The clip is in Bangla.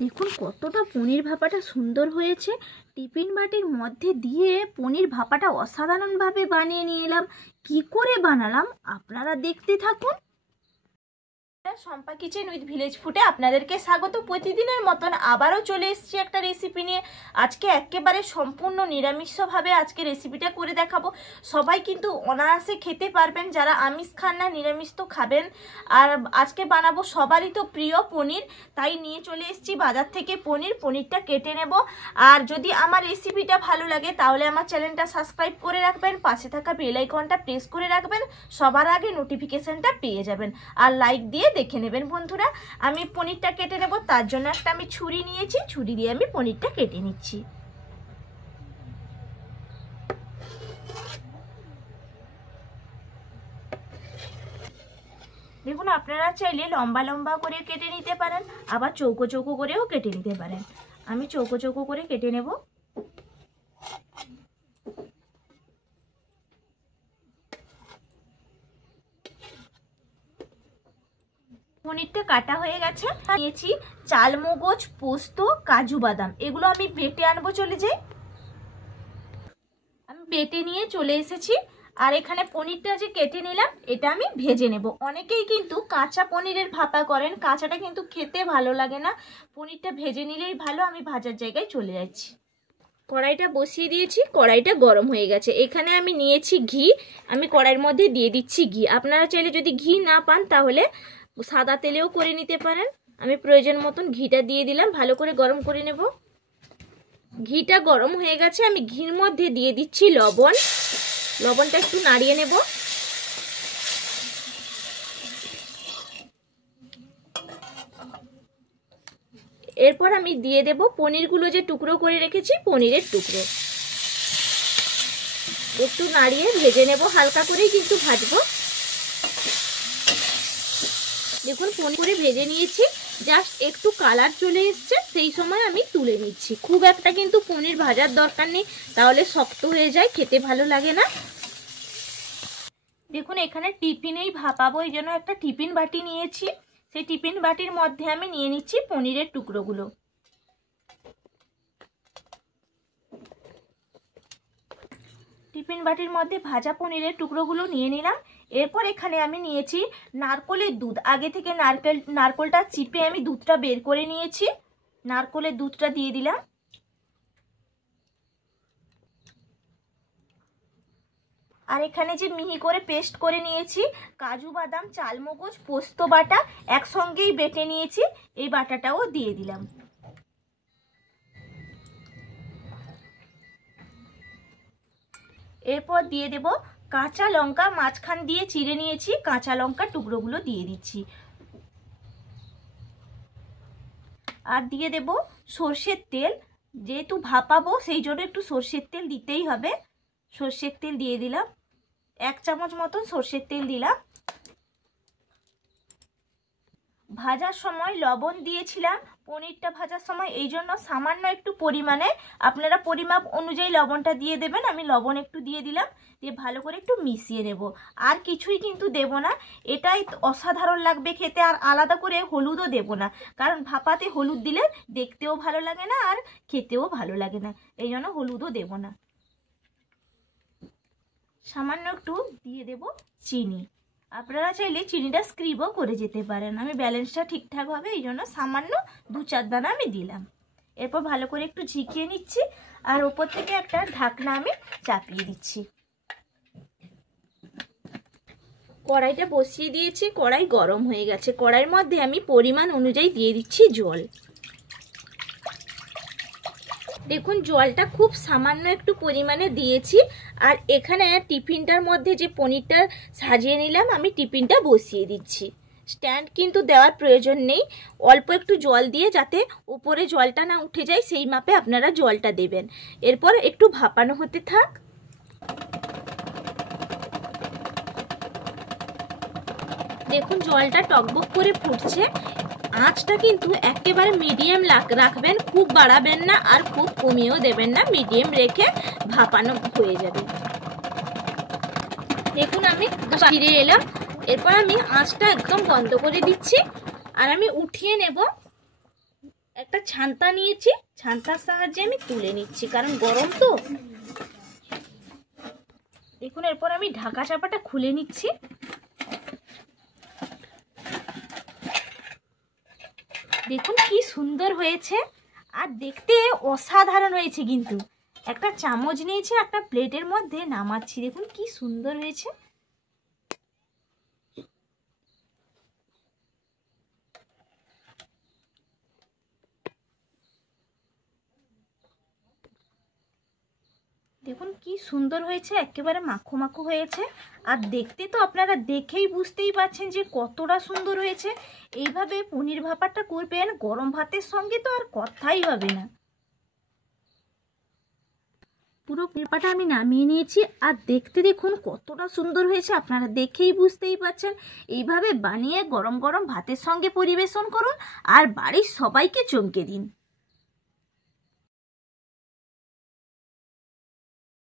দেখুন কতটা পনির ভাপাটা সুন্দর হয়েছে। টিফিন বাটির মধ্যে দিয়ে পনির ভাপাটা অসাধারণভাবে বানিয়ে নিয়ে এলাম। কি করে বানালাম আপনারা দেখতে থাকুন। শম্পা কিচেন উইথ ভিলেজ ফুডে আপনাদেরকে স্বাগত। প্রতিদিনের মতন আবারও চলে এসেছি একটা রেসিপি নিয়ে। আজকে একেবারে সম্পূর্ণ নিরামিষভাবে আজকে রেসিপিটা করে দেখাবো। সবাই কিন্তু অনায়াসে খেতে পারবেন, যারা আমিষ খান না নিরামিষ তো খাবেন। আর আজকে বানাবো সবারই তো প্রিয় পনির, তাই নিয়ে চলে এসেছি বাজার থেকে পনিরটা কেটে নেব। আর যদি আমার রেসিপিটা ভালো লাগে তাহলে আমার চ্যানেলটা সাবস্ক্রাইব করে রাখবেন, পাশে থাকা বেল আইকনটা প্রেস করে রাখবেন, সবার আগে নোটিফিকেশনটা পেয়ে যাবেন। আর লাইক দিয়ে দেখে নেবেন বন্ধুরা। আমি পনিরটা কেটে নেব, তার জন্য একটা আমি ছুরি নিয়েছি, ছুরি দিয়ে আমি পনিরটা কেটে নিচ্ছি। দেখুন আপনারা চাইলে লম্বা লম্বা করে কেটে নিতে পারেন, আবার চৌকো চৌকো করেও কেটে নিতে পারেন। আমি চৌকো চৌকো করে কেটে নেব। পনিরটা কাটা হয়ে গেছে। নিয়েছি চালমগজ, পোস্ত, কাজু বাদাম, এগুলো আমি বেটে আনবো। চলে যাই, আমি বেটে নিয়ে চলে এসেছি। আর এখানে পনিরটা যে কেটে নিলাম এটা আমি ভেজে নেব। অনেকেই কিন্তু কাঁচা পনিরের ভাপা করেন, কাঁচাটা কিন্তু খেতে ভালো লাগে না, পনিরটা ভেজে নিলেই ভালো। আমি ভাজার জায়গায় চলে যাচ্ছি। কড়াইটা বসিয়ে দিয়েছি, কড়াইটা গরম হয়ে গেছে। এখানে আমি নিয়েছি ঘি, আমি কড়াইয়ের মধ্যে দিয়ে দিচ্ছি ঘি। আপনারা চাইলে যদি ঘি না পান তাহলে সাদা তেলেও করে নিতে পারেন। আমি প্রয়োজন মতন ঘিটা দিয়ে দিলাম, ভালো করে গরম করে নেব। ঘিটা গরম হয়ে গেছে, আমি ঘির মধ্যে দিয়ে দিচ্ছি লবণ। লবণটা একটু নাড়িয়ে নেব। এরপর আমি দিয়ে দেব পনিরগুলো যে টুকরো করে রেখেছি, পনিরের টুকরো একটু নাড়িয়ে ভেজে নেব, হালকা করেই কিন্তু ভাজবো। দেখুন পনির ভেজে নিয়েছি, জাস্ট একটু কালার চলে এসছে, সেই সময় আমি তুলে নিচ্ছি। খুব একটা কিন্তু পনির ভাজার দরকার নেই, তাহলে শক্ত হয়ে যায়, খেতে ভালো লাগে না। দেখুন এখানে টিফিনেই ভাপাবো, এই জন্য একটা টিফিন বাটি নিয়েছি। সেই টিফিন বাটির মধ্যে আমি নিয়ে নিচ্ছি পনিরের টুকরোগুলো। টিফিন বাটির মধ্যে ভাজা পনিরের টুকরোগুলো নিয়ে নিলাম। এরপর এখানে আমি নিয়েছি নারকলের দুধ। আগে থেকে নারকলটা চিপে আমি দুধটা বের করে নিয়েছি, নারকলের দুধটা দিয়ে দিলাম। আর এখানে যে মিহি করে পেস্ট করে নিয়েছি কাজু বাদাম, চালমগজ, পোস্ত বাটা একসঙ্গেই বেটে নিয়েছি, এই বাটাটাও দিয়ে দিলাম। এরপর দিয়ে দেব কাঁচা লঙ্কা, মাঝখান দিয়ে চিড়ে নিয়েছি, কাঁচা লঙ্কা টুকরোগুলো দিয়ে দিচ্ছি। আর দিয়ে দেব সর্ষের তেল, যেহেতু ভাপাবো সেই জন্য একটু সর্ষের তেল দিতেই হবে। সর্ষের তেল দিয়ে দিলাম, 1 চামচ মতন সর্ষের তেল দিলাম। ভাজার সময় লবণ দিয়েছিলাম পনিরটা ভাজার সময়, এই জন্য সামান্য একটু পরিমাণে, আপনারা পরিমাপ অনুযায়ী লবণটা দিয়ে দেবেন। আমি লবণ একটু দিয়ে দিলাম, দিয়ে ভালো করে একটু মিশিয়ে নেব। আর কিছুই কিন্তু দেব না, এটাই অসাধারণ লাগবে খেতে। আর আলাদা করে হলুদও দেব না, কারণ ভাপাতে হলুদ দিলে দেখতেও ভালো লাগে না আর খেতেও ভালো লাগে না, এই জন্য হলুদও দেব না। সামান্য একটু দিয়ে দেব চিনি, আপনারা চাইলে চিনিটা স্ক্রিপও করে যেতে পারেন। আমি ব্যালেন্সটা ঠিকঠাক হবে এই জন্য সামান্য 2-4 দানা আমি দিলাম। এরপর ভালো করে একটু ঝিকিয়ে নিচ্ছি, আর ওপর থেকে একটা ঢাকনা আমি চাপিয়ে দিচ্ছি। কড়াইটা বসিয়ে দিয়েছি, কড়াই গরম হয়ে গেছে। কড়াইয়ের মধ্যে আমি পরিমাণ অনুযায়ী দিয়ে দিচ্ছি জল। দেখুন জলটা খুব সামান্য একটু পরিমাণে দিয়েছি। আর এখানে টিফিনটার মধ্যে যে পনিরটা সাজিয়ে নিলাম, আমি টিফিনটা বসিয়ে দিচ্ছি। স্ট্যান্ড কিন্তু দেওয়ার প্রয়োজন নেই, অল্প একটু জল দিয়ে যাতে উপরে জলটা না উঠে যায় সেই মাপে আপনারা জলটা দেবেন। এরপর একটু ভাপানো হতে থাক। দেখুন জলটা টকবক করে ফুটছে। আঁচটা কিন্তু একেবারে মিডিয়াম রাখবেন, খুব বাড়াবেন না আর খুব কমিয়েও দেবেন না, মিডিয়াম রেখে ভাপানো হয়ে যাবে। দেখুন আমি ফিরে এলাম, এরপর আমি আঁচটা একদম বন্ধ করে দিচ্ছি আর আমি উঠিয়ে নেব। একটা ছান্তা নিয়েছি, ছান্তার সাহায্যে আমি তুলে নিচ্ছি, কারণ গরম তো। দেখুন এরপর আমি ঢাকা চাপাটা খুলে নিচ্ছি। দেখুন কি সুন্দর হয়েছে, আর দেখতে অসাধারণ হয়েছে। কিন্তু একটা চামচ নিয়েছি, একটা প্লেটের মধ্যে নামাচ্ছি। দেখুন কি সুন্দর হয়েছে। দেখুন কি সুন্দর হয়েছে, একেবারে মাখো মাখো হয়েছে। আর দেখতে তো আপনারা দেখেই বুঝতেই পারছেন যে কতটা সুন্দর হয়েছে। এইভাবে পনির ভাপাটা করবেন গরম ভাতের সঙ্গে, তো আর কথাই হবে না। পুরো পেঁপাটা আমি নামিয়ে নিয়েছি, আর দেখতে দেখুন কতটা সুন্দর হয়েছে, আপনারা দেখেই বুঝতেই পারছেন। এইভাবে বানিয়ে গরম গরম ভাতের সঙ্গে পরিবেশন করুন আর বাড়ির সবাইকে চমকে দিন।